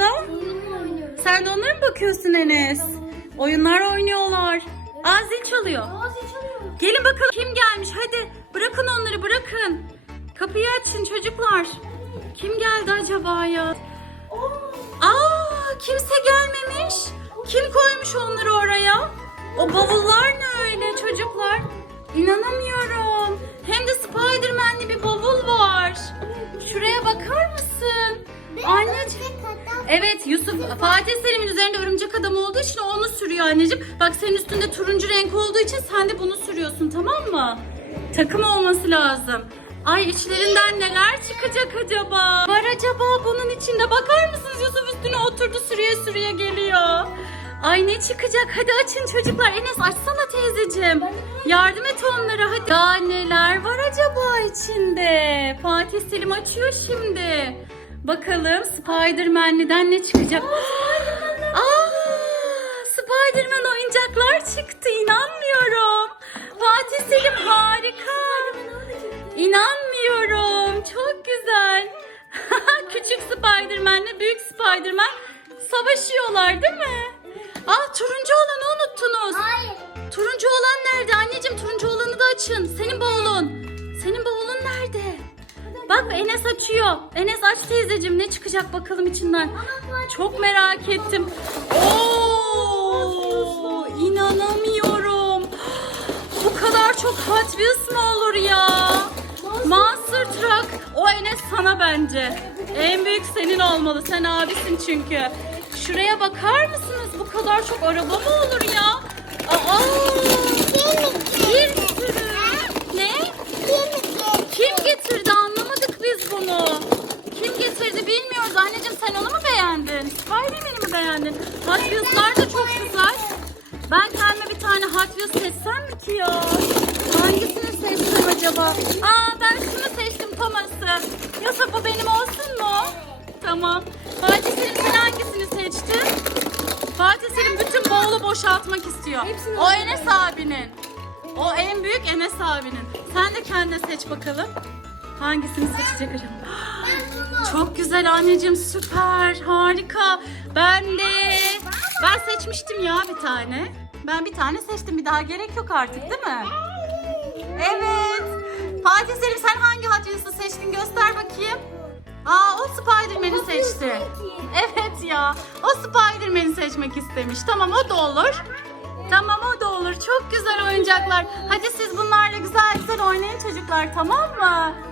oynuyoruz. Sen de onlara mı bakıyorsun Enes? Oyunlar oynuyorlar. Aa zil çalıyor. Gelin bakalım kim gelmiş hadi. Bırakın onları bırakın. Kapıyı açın çocuklar. Kim geldi acaba ya? Aa kimse gelmemiş. Kim koymuş onları oraya? O bavullar ne öyle çocuklar? İnanamıyorum. Hem de Spiderman'li bir bavul var. Şuraya bakar mısın? Anneciğim. Evet Yusuf Fatih Selim'in üzerinde örümcek adam olduğu için onu sürüyor anneciğim. Bak senin üstünde turuncu renk olduğu için sen de bunu sürüyorsun tamam mı? Takım olması lazım. Ay içlerinden neler çıkacak acaba? Var acaba bunun içinde bakar mısınız Yusuf üstüne oturdu sürüye sürüye geliyor. Ay ne çıkacak? Hadi açın çocuklar. Enes açsana teyzeciğim. Yardım et onlara hadi. Ya neler var acaba içinde? Fatih Selim açıyor şimdi. Bakalım Spider-Man'liden ne çıkacak? Aa, Spider-Man oyuncaklar çıktı. İnanmıyorum. Fatih Selim harika. İnanmıyorum. Çok güzel. Küçük Spider-Man'le büyük Spider-Man savaşıyorlar değil mi? Aa turuncu olanı unuttunuz. Hayır. Turuncu olan nerede anneciğim? Turuncu olanı da açın. Senin bavulun. Bak Enes açıyor. Enes aç teyzeciğim ne çıkacak bakalım içinden. Çok merak ettim. Oo, inanamıyorum. Bu kadar çok Hot Wheels mi olur ya? Monster Truck. O Enes sana bence. En büyük senin olmalı. Sen abisin çünkü. Şuraya bakar mısınız? Bu kadar çok araba mı olur ya? Aa, bir sürü. Ne? Kim getirdi anlamadık biz bunu. Kim getirdi bilmiyoruz. Anneciğim sen onu mu beğendin? Spiderman'i mi beğendin? Hot Wheels'lar da çok güzel. Ben kendime bir tane Hot Wheels seçsem mi ki ya? Hangisini seçsem acaba? Aa ben şunu seçtim Thomas'ı. Yusuf bu benim olsun mu? Tamam. Fatih Selim sen hangisini seçtin? Fatih Selim bütün bavulu boşaltmak istiyor. Hepsini O Enes abinin. O en büyük Enes abinin. Sen de kendine seç bakalım. Hangisini acaba? Çok güzel anneciğim süper harika. Ben de ben seçmiştim ya bir tane. Ben bir tane seçtim bir daha gerek yok artık değil mi? Evet. Fatih Selim sen hangi Hot seçtin göster bakayım. Aa o Spider-Man'i seçti. Evet ya o Spider-Man'i seçmek istemiş. Tamam o da olur. Tamam o da olur. Çok güzel oyuncaklar. Hadi siz bunlarla güzel güzel oynayın çocuklar tamam mı?